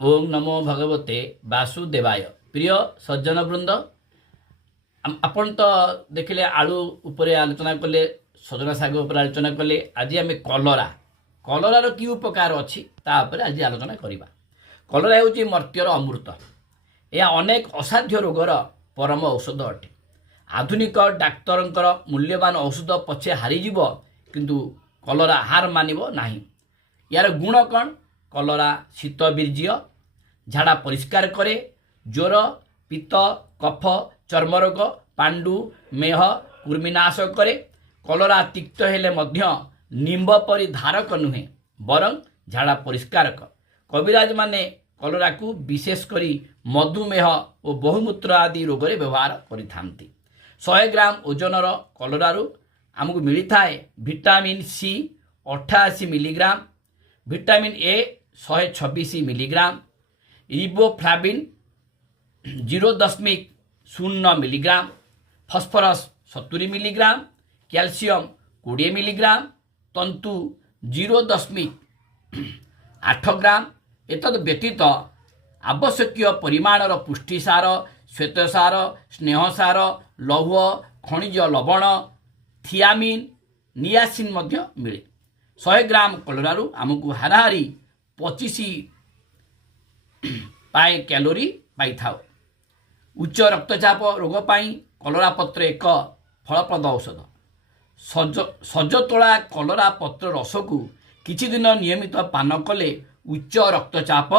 ओम नमो भगवते वासुदेवाय। प्रिय सज्जन वृंद, आपण तो देखिले आलू उपरे आलोचना कले, सजना शाग उपर आलोचना कले। आज आम कलरा कलरार कि उपकार अच्छी तापर आज आलोचना करवा। कलरा हूँ मर्त्यर अमृत। यह अनेक असाध्य रोगर परम औषध अटे। आधुनिक डाक्तर मूल्यवान औषध पछे हारीज किंतु कलरा हार मानिब नाही। यार गुण कौन? कलरा शीत बीर्य, झाड़ा परिष्कार करे, ज्वर, पित्त, कफ, चर्मरोग, पांडु, मेह, कुर्मीनाश करे। कलरा तिक्त हेले मध्य निम्ब परि धारक नुहे, बरं झाड़ा परिष्कारक। कविराज माने कलरा को विशेष करी मधुमेह और बहुमूत्र आदि रोग रे व्यवहार करिथांती। 100 ग्राम ओजनर कलरारू आमको मिलता है vitamin C 88 milligram, vitamin A 126 milligram, riboflavin 0.0 milligram, phosphorus 70 milligram, calcium 20 milligram, तंतु 0.8 ग्राम। एतद व्यतीत आवश्यक परिमाणर पुष्टिसार, श्वेतसार, स्नेहसार, लौह, खनिज लवण, थियामिन, नियासिन मध्य मिले। 100 ग्राम कलरारू आमको हाराहारी 25 पाए कैलोरी पाई थाओ। उच्च रक्तचाप रोग पाई कलरा पत्र एक फलप्रद औषध। सजतोला कलरा पत्र रस को किछि दिन नियमित पान कले उच्च रक्तचाप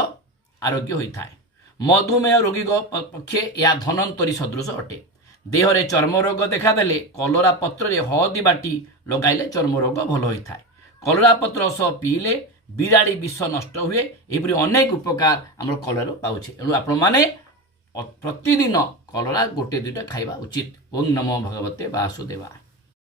आरोग्य होता है। मधुमेह रोगी पक्षे यह धनंतरी सदृश अटे। देहरे चर्म रोग देखादेले कलरा पत्र हळदी बाटी लगाइले चर्म रोग भल होता है। कलरा पत्र रस पीले बिराड़ी विष नष्ट हुए। एपरी अनेक उपकार आम कलरा पाचे। तेणु आपण मैंने प्रतिदिन कलरा गोटे दुईटा खाइबा उचित। ओम नमो भगवते वासुदेवाय।